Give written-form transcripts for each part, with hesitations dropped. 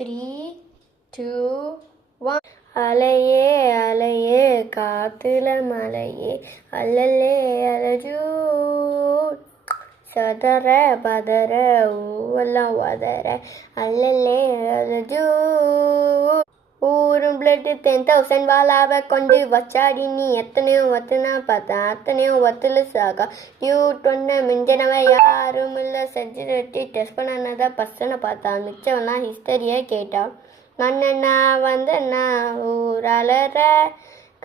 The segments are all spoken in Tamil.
3, 2, 1. அலையே அலையே காத்துல மலையே அல்லலே அலஜூ சதற பதற ஊவெல்லாம் வதற அல்லலே அலஜூ ஊரும் பிளட்டு 10,000 வாளாவை கொண்டு வச்சாடி நீ எத்தனையோ வத்துனா பார்த்தா அத்தனையோ வத்துல சாகா நியூட்டொன்னு மிஞ்சனவ யாரும் இல்லை செஞ்சு டெஸ்ட் பண்ணனதா பர்சனை பார்த்தா மிச்சம்லாம் ஹிஸ்டரியை கேட்டா மண்ணண்ணா வந்தண்ணா ஊரலற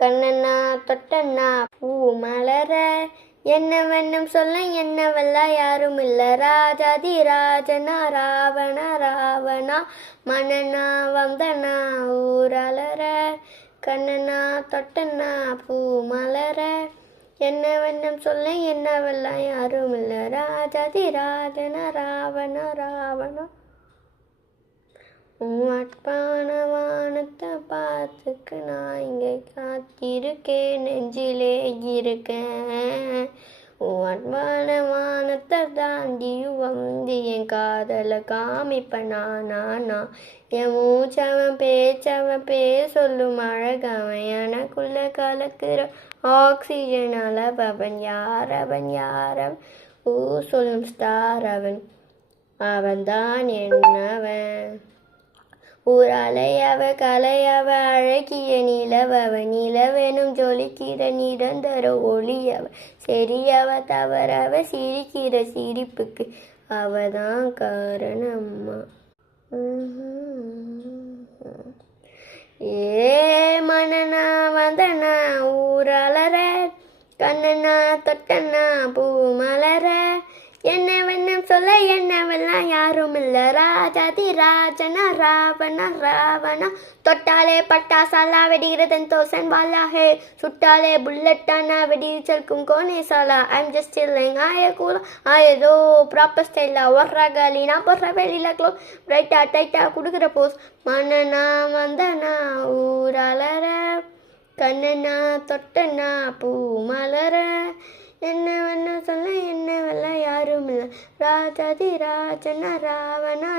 கண்ணண்ணா தொட்டண்ணா பூ மலர என்ன வேணும் சொல்ல என்னவெல்லாம் யாரும் இல்லை ராஜாதி ராஜனா ராவணா ராவணா மன்னனா வந்தனா ஊரலற கண்ணனா தொட்டனா பூ மலர என்ன வேணும் சொல்ல என்னவெல்லாம் யாரும் இல்லை ராஜாதி ராஜனா ராவணா ராவணா அட்பான வானத்தை பார்த்துக்கு நான் இங்கே காத்திருக்கேன் நெஞ்சிலே இருக்கேன் அட்பான வானத்தை தாண்டியும் வந்து என் காதலை காமிப்பேன் நானா என் மூச்சவன் சொல்லும் அழகவன் எனக்குள்ள கலக்கிற ஆக்சிஜன் அளவன் யாரவன் சொல்லும் ஸ்டார் அவன்தான் என்னவன் ஊராலையவ கலையவ அழகிய நிலவெனும் ஜொலிக்கிற நிரந்தர ஒளியவ சரியவ தவறவ சிரிக்கிற சிரிப்புக்கு அவதான் காரணம்மா ஏ மனனா வந்தனா ஊரலற கண்ணனா தொட்டனா பூ மலர என்ன வேணும் சொல்ல என்னவெல்லாம் யாரும் இல்லை ராஜாதி ராஜனா ராவணா தொட்டாலே பட்டாசாலா வெடிகிற 10,000 வாலா ஹே சுட்டாலே புல்லட்டானா வெடிச்சல்கும் கோனே சாலா ஐம் ஜஸ்ட் சில்லிங் ஆயக்கூல ஆயதோ ப்ராப்பர் ஸ்டைலா ஒர்றாகாலி நான் போடுற வெளியில க்ளோ ரைட்டா டைட்டா கொடுக்குற போஸ் மன்னனா வந்தனா ஊரலற கண்ணனா தொட்டனா பூ மலர என்ன வேணா சொல்ல என்னவெல்லாம் யாரும் இல்லை ராஜாதி ராஜனா ராவணா